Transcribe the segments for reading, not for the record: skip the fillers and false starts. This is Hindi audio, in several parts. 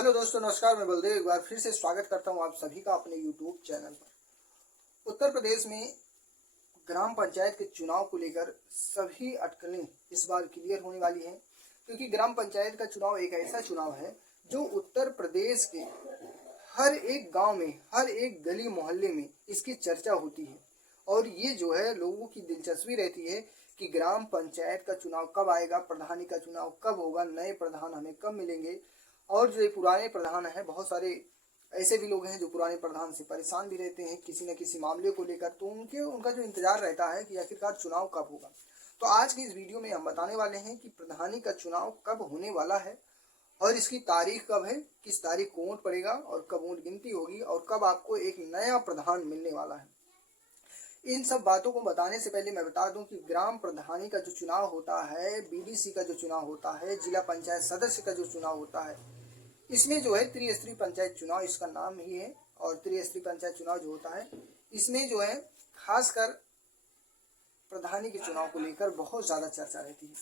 हेलो दोस्तों, नमस्कार। मैं बलदेव एक बार फिर से स्वागत करता हूं आप सभी का अपने यूट्यूब चैनल पर। उत्तर प्रदेश में ग्राम पंचायत के चुनाव को लेकर सभी अटकलें इस बार क्लियर होने वाली हैं, क्योंकि ग्राम पंचायत का चुनाव एक ऐसा चुनाव है जो उत्तर प्रदेश के हर एक गांव में, हर एक गली मोहल्ले में इसकी चर्चा होती है। और ये जो है लोगों की दिलचस्पी रहती है कि ग्राम पंचायत का चुनाव कब आएगा, प्रधानी का चुनाव कब होगा, नए प्रधान हमें कब मिलेंगे। और जो ये पुराने प्रधान हैं, बहुत सारे ऐसे भी लोग हैं जो पुराने प्रधान से परेशान भी रहते हैं किसी न किसी मामले को लेकर, तो उनका जो इंतजार रहता है कि आखिरकार चुनाव कब होगा। तो आज की इस वीडियो में हम बताने वाले हैं कि प्रधानी का चुनाव कब होने वाला है और इसकी तारीख कब है, किस तारीख को वोट पड़ेगा और कब वोट गिनती होगी और कब आपको एक नया प्रधान मिलने वाला है। इन सब बातों को बताने से पहले मैं बता दूं कि ग्राम प्रधानी का जो चुनाव होता है, बीडीसी का जो चुनाव होता है, जिला पंचायत सदस्य का जो चुनाव होता है, इसमें जो है त्रिस्तरीय पंचायत चुनाव इसका नाम ही है। और त्रिस्तरीय पंचायत चुनाव जो होता है, इसमें जो है खासकर प्रधानी के चुनाव को लेकर बहुत ज़्यादा चर्चा रहती है।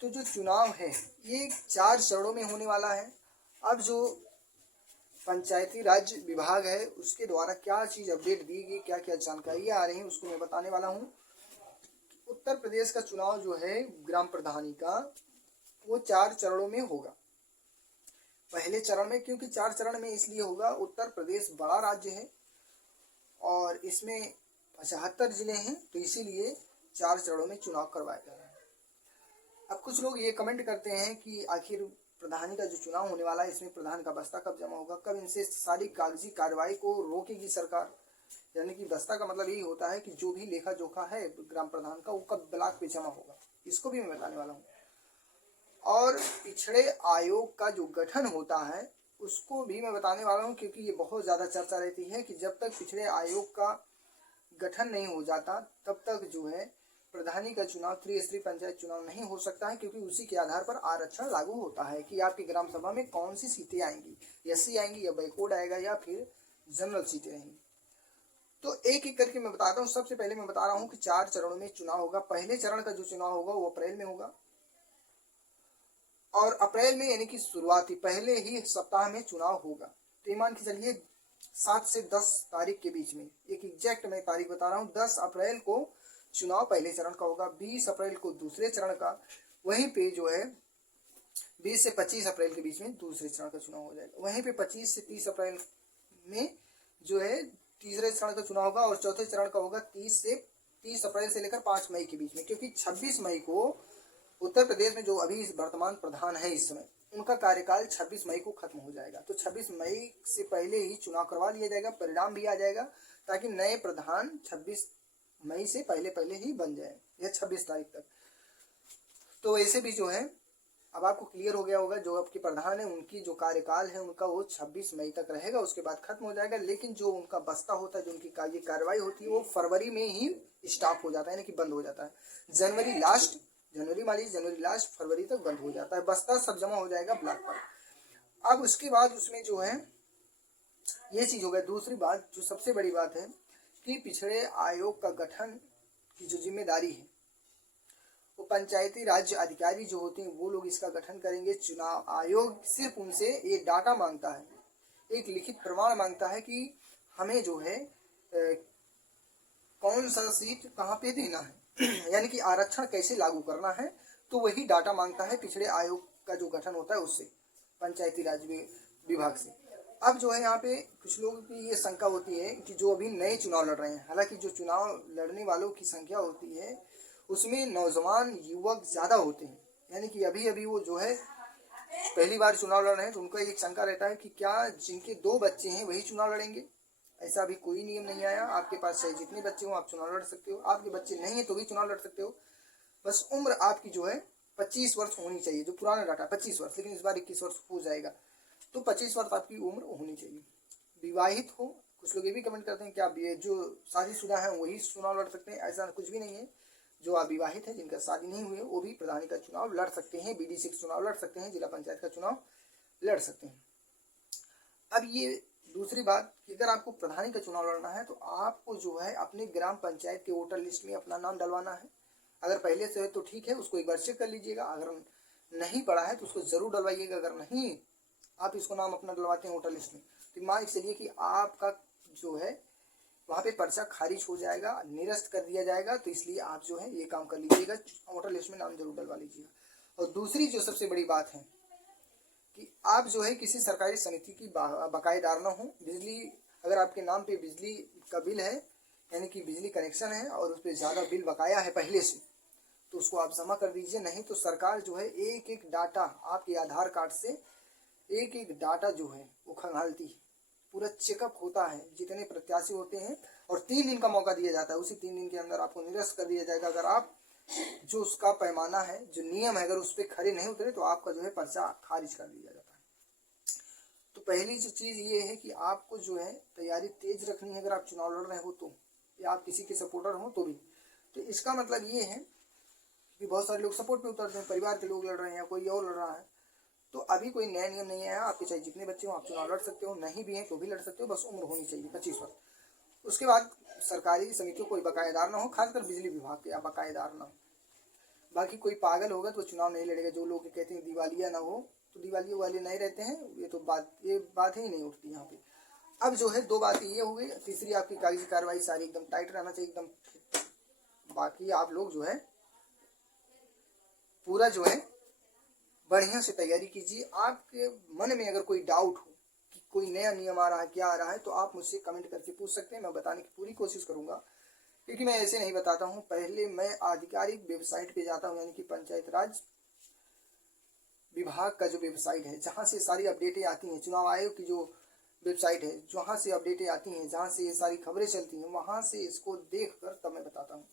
तो जो चुनाव है ये 4 चरणों में होने वाला है। अब जो पंचायती राज विभाग है उसके द्वारा क्या चीज़ अपडेट दी गई, क्या क्या जानकारियाँ आ रही हैं, उसको मैं बताने वाला हूँ। उत्तर प्रदेश का चुनाव जो है ग्राम प्रधानी का, वो 4 चरणों में होगा। पहले चरण में, क्योंकि 4 चरण में इसलिए होगा, उत्तर प्रदेश बड़ा राज्य है और इसमें 75 जिले हैं, तो इसीलिए 4 चरणों में चुनाव करवाया जा रहा है। अब कुछ लोग ये कमेंट करते हैं कि आखिर प्रधानी का जो चुनाव होने वाला है, इसमें प्रधान का बस्ता कब जमा होगा, कब इनसे सारी कागजी कार्रवाई को रोकेगी सरकार। यानी कि बस्ता का मतलब यही होता है कि जो भी लेखा जोखा है ग्राम प्रधान का, वो कब ब्लॉक पे जमा होगा, इसको भी मैं बताने वाला हूँ। और पिछड़े आयोग का जो गठन होता है उसको भी मैं बताने वाला हूँ, क्योंकि ये बहुत ज़्यादा चर्चा रहती है कि जब तक पिछड़े आयोग का गठन नहीं हो जाता तब तक जो है प्रधानी का चुनाव, त्रिस्तरीय पंचायत चुनाव नहीं हो सकता है, क्योंकि उसी के आधार पर आरक्षण लागू होता है कि आपकी ग्राम सभा में कौन सी सीटें आएंगी, एससी आएंगी या बैकवर्ड आएगा या फिर जनरल सीटें रहेंगी। तो एक एक करके मैं बताता हूँ। सबसे पहले मैं बता रहा हूँ कि 4 चरणों में चुनाव होगा। पहले चरण का जो चुनाव होगा वो अप्रैल में होगा और अप्रैल में यानी कि शुरुआती पहले ही सप्ताह में चुनाव होगा। तो ये मान के चलिए 7 से 10 तारीख के बीच में, एक एग्जैक्ट मैं तारीख बता रहा हूँ, 10 अप्रैल को चुनाव पहले चरण का होगा, 20 अप्रैल को दूसरे चरण का, वहीं पे जो है 20 से 25 अप्रैल के बीच में दूसरे चरण का चुनाव हो जाएगा। वहीं पे 25 से 30 अप्रैल में जो है तीसरे चरण का चुनाव होगा और चौथे चरण का होगा 30 अप्रैल से लेकर 5 मई के बीच में, क्योंकि 26 मई को उत्तर प्रदेश में जो अभी वर्तमान प्रधान है इस समय, उनका कार्यकाल 26 मई को खत्म हो जाएगा। तो 26 मई से पहले ही चुनाव करवा लिया जाएगा, परिणाम भी आ जाएगा, ताकि नए प्रधान 26 मई से पहले ही बन जाए या 26 तारीख तक। तो ऐसे भी जो है अब आपको क्लियर हो गया होगा, जो आपके प्रधान है उनकी जो कार्यकाल है उनका वो 26 मई तक रहेगा, उसके बाद खत्म हो जाएगा। लेकिन जो उनका बस्ता होता है, जो उनकी ये कार्रवाई होती है, वो फरवरी में ही स्टॉप हो जाता है, यानी कि बंद हो जाता है। जनवरी लास्ट फरवरी तक बंद हो जाता है, बस्ता सब जमा हो जाएगा ब्लॉक पर। अब उसके बाद उसमें जो है ये चीज़ हो गया। दूसरी बात, जो सबसे बड़ी बात है कि पिछड़े आयोग का गठन की जो जिम्मेदारी है वो पंचायती राज्य अधिकारी जो होते हैं वो लोग इसका गठन करेंगे। चुनाव आयोग सिर्फ उनसे ये डाटा मांगता है, एक लिखित प्रमाण मांगता है कि हमें जो है कौन सा सीट कहाँ पे देना है यानी कि आरक्षण कैसे लागू करना है, तो वही डाटा मांगता है पिछड़े आयोग का जो गठन होता है उससे, पंचायती राज विभाग से। अब जो है यहाँ पे कुछ लोगों की ये शंका होती है कि जो अभी नए चुनाव लड़ रहे हैं, हालांकि जो चुनाव लड़ने वालों की संख्या होती है उसमें नौजवान युवक ज़्यादा होते हैं, यानी कि अभी अभी वो जो है पहली बार चुनाव लड़ रहे हैं, तो उनका एक शंका रहता है कि क्या जिनके 2 बच्चे हैं वही चुनाव लड़ेंगे। ऐसा अभी कोई नियम नहीं आया, आपके पास चाहे जितने बच्चे हो आप चुनाव लड़ सकते हो, आपके बच्चे नहीं है तो भी चुनाव लड़ सकते हो। बस उम्र आपकी जो है 25 वर्ष होनी चाहिए, जो पुराना डाटा 25 वर्ष, लेकिन इस बार 21 वर्ष हो जाएगा, तो 25 वर्ष आपकी उम्र होनी चाहिए। विवाहित हो, कुछ लोग ये भी कमेंट करते हैं क्या जो शादीशुदा है वही चुनाव लड़ सकते हैं, ऐसा कुछ भी नहीं है। जो अविवाहित है, जिनका शादी नहीं हुई है, वो भी प्रधानी का चुनाव लड़ सकते हैं, बीडीसी का चुनाव लड़ सकते हैं, जिला पंचायत का चुनाव लड़ सकते हैं। अब ये दूसरी बात कि अगर आपको प्रधानी का चुनाव लड़ना है तो आपको जो है अपने ग्राम पंचायत के वोटर लिस्ट में अपना नाम डलवाना है। अगर पहले से है तो ठीक है, उसको एक बार चेक कर लीजिएगा, अगर नहीं पड़ा है तो उसको ज़रूर डलवाइएगा। अगर नहीं आप इसको नाम अपना डलवाते हैं वोटर लिस्ट में, तो मान के चलिए कि आपका जो है वहाँ पे पर्चा खारिज हो जाएगा, निरस्त कर दिया जाएगा। तो इसलिए आप जो है ये काम कर लीजिएगा, वोटर लिस्ट में नाम जरूर डलवा लीजिएगा। और दूसरी जो सबसे बड़ी बात है कि आप जो है किसी सरकारी समिति की बकायेदार ना हो। बिजली, अगर आपके नाम पे बिजली का बिल है, यानी कि बिजली कनेक्शन है और उस पर ज़्यादा बिल बकाया है पहले से, तो उसको आप जमा कर दीजिए। नहीं तो सरकार जो है एक एक डाटा आपके आधार कार्ड से एक एक डाटा जो है वो खंगालती है। पूरा चेकअप होता है जितने प्रत्याशी होते हैं, और 3 दिन का मौका दिया जाता है। उसी 3 दिन के अंदर आपको निरस्त कर दिया जाएगा। अगर आप जो उसका पैमाना है, जो नियम है, अगर उस पर खड़े नहीं उतरे तो आपका जो है पर्चा खारिज कर दिया जाता है। तो पहली जो चीज़ ये है कि आपको जो है तैयारी तेज रखनी है। अगर आप चुनाव लड़ रहे हो तो, या आप किसी के सपोर्टर हो तो भी, तो इसका मतलब ये है कि बहुत सारे लोग सपोर्ट पे उतरते हैं, परिवार के लोग लड़ रहे हैं या कोई और लड़ रहा है। तो अभी कोई नया नियम नहीं आया, आपके चाहे जितने बच्चे हो आप चुनाव लड़ सकते हो, नहीं भी हैं तो भी लड़ सकते हो, बस उम्र होनी चाहिए 25 वर्ष। उसके बाद सरकारी समितियों कोई बकायेदार ना हो, खासकर बिजली विभाग के, या बकायेदार ना हो। बाकी कोई पागल होगा तो चुनाव नहीं लड़ेगा। जो लोग कहते हैं दिवालिया ना हो, तो दिवालिया वाले नहीं रहते हैं, ये बात ही नहीं उठती यहाँ पे। अब जो है 2 बातें ये हो गई। तीसरी, आपकी कागजी कार्रवाई सारी एकदम टाइट रहना चाहिए, एकदम। बाकी आप लोग जो है पूरा जो है बढ़िया से तैयारी कीजिए। आपके मन में अगर कोई डाउट हो कि कोई नया नियम आ रहा है, क्या आ रहा है, तो आप मुझसे कमेंट करके पूछ सकते हैं। मैं बताने की पूरी कोशिश करूंगा, क्योंकि मैं ऐसे नहीं बताता हूं। पहले मैं आधिकारिक वेबसाइट पे जाता हूं, यानी कि पंचायत राज विभाग का जो वेबसाइट है, जहां से सारी अपडेटें आती हैं, चुनाव आयोग की जो वेबसाइट है, जहाँ से अपडेटें आती हैं, जहाँ से ये सारी खबरें चलती हैं, वहाँ से इसको देख कर तब मैं बताता हूँ।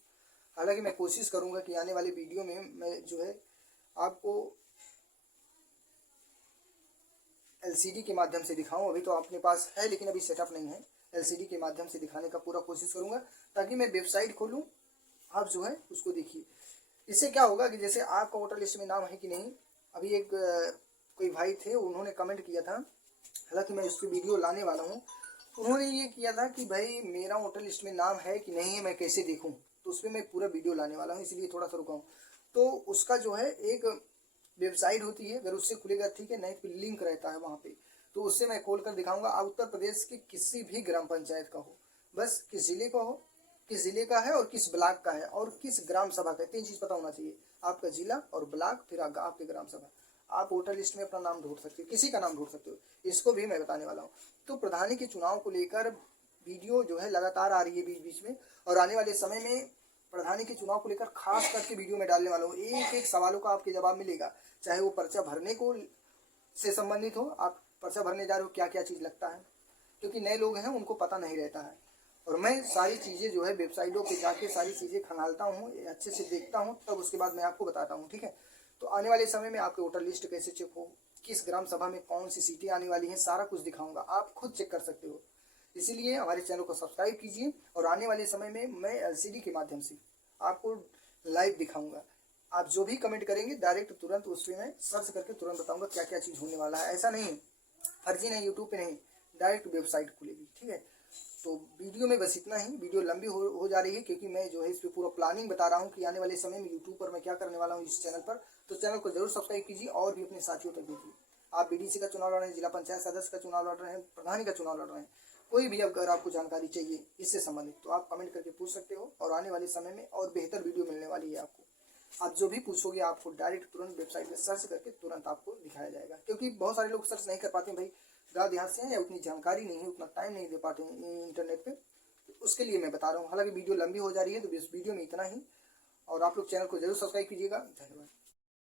हालांकि मैं कोशिश करूँगा कि आने वाले वीडियो में मैं जो है आपको LCD के माध्यम से दिखाऊं। अभी तो अपने पास है लेकिन अभी सेटअप नहीं है। LCD के माध्यम से दिखाने का पूरा कोशिश करूँगा, ताकि मैं वेबसाइट खोलूँ, आप जो है उसको देखिए। इससे क्या होगा कि जैसे आपका वोटर लिस्ट में नाम है कि नहीं। अभी एक कोई भाई थे, उन्होंने कमेंट किया था, हालांकि मैं उसकी वीडियो लाने वाला हूँ। उन्होंने ये किया था कि भाई मेरा वोटर लिस्ट में नाम है कि नहीं है, मैं कैसे देखूँ। तो उस पर मैं पूरा वीडियो लाने वाला हूँ, इसलिए थोड़ा सा रुका हूँ। तो उसका जो है एक वेबसाइट होती है, अगर उससे खुलेगा ठीक है, नहीं तो लिंक रहता है वहाँ पे, तो उससे मैं खोल कर दिखाऊंगा। उत्तर प्रदेश के किसी भी ग्राम पंचायत का हो, बस किस जिले का हो, किस जिले का है और किस ब्लॉक का है और किस ग्राम सभा का है, 3 चीज़ पता होना चाहिए। आपका जिला और ब्लॉक, फिर आपके ग्राम सभा। आप वोटर लिस्ट में अपना नाम ढूंढ सकते हो, किसी का नाम ढूंढ सकते हो, इसको भी मैं बताने वाला हूँ। तो प्रधानी के चुनाव को लेकर वीडियो जो है लगातार आ रही है बीच बीच में, और आने वाले समय में प्रधानी के चुनाव को लेकर खास करके वीडियो में डालने वाला हूँ। एक एक सवालों का आपके जवाब मिलेगा, चाहे वो पर्चा भरने को से संबंधित हो। आप पर्चा भरने जा रहे हो, क्या क्या चीज़ लगता है, क्योंकि नए लोग हैं उनको पता नहीं रहता है। और मैं सारी चीज़ें जो है वेबसाइटों पे जाके सारी चीज़ें खंगालता हूँ, अच्छे से देखता हूँ, तब उसके बाद मैं आपको बताता हूँ, ठीक है। तो आने वाले समय में आपके वोटर लिस्ट कैसे चेक हो, किस ग्राम सभा में कौन सी सीटें आने वाली हैं, सारा कुछ दिखाऊंगा, आप खुद चेक कर सकते हो। इसीलिए हमारे चैनल को सब्सक्राइब कीजिए, और आने वाले समय में मैं LCD के माध्यम से आपको लाइव दिखाऊंगा। आप जो भी कमेंट करेंगे डायरेक्ट तुरंत उस पर मैं सर्च करके तुरंत बताऊंगा क्या क्या चीज़ होने वाला है। ऐसा नहीं फर्जी नहीं, यूट्यूब पे नहीं, डायरेक्ट वेबसाइट खुलेगी, ठीक है। तो वीडियो में बस इतना ही। वीडियो लंबी हो जा रही है, क्योंकि मैं जो है इस पर पूरा प्लानिंग बता रहा हूँ कि आने वाले समय में यूट्यूब पर मैं क्या करने वाला हूँ इस चैनल पर। तो चैनल को जरूर सब्सक्राइब कीजिए और भी अपने साथियों तक दीजिए। आप BDC का चुनाव लड़ रहे हैं, जिला पंचायत सदस्य का चुनाव लड़ रहे हैं, प्रधानी का चुनाव लड़ रहे हैं, कोई भी अगर आपको जानकारी चाहिए इससे संबंधित, तो आप कमेंट करके पूछ सकते हो। और आने वाले समय में और बेहतर वीडियो मिलने वाली है आपको। आप जो भी पूछोगे आपको डायरेक्ट तुरंत वेबसाइट में सर्च करके तुरंत आपको दिखाया जाएगा, क्योंकि बहुत सारे लोग सर्च नहीं कर पाते हैं भाई, गाँव देहात से हैं या उतनी जानकारी नहीं है, उतना टाइम नहीं दे पाते हैं इंटरनेट पे। तो उसके लिए मैं बता रहा हूँ। हालांकि वीडियो लंबी हो जा रही है, तो इस वीडियो में इतना ही। और आप लोग चैनल को जरूर सब्सक्राइब कीजिएगा। धन्यवाद।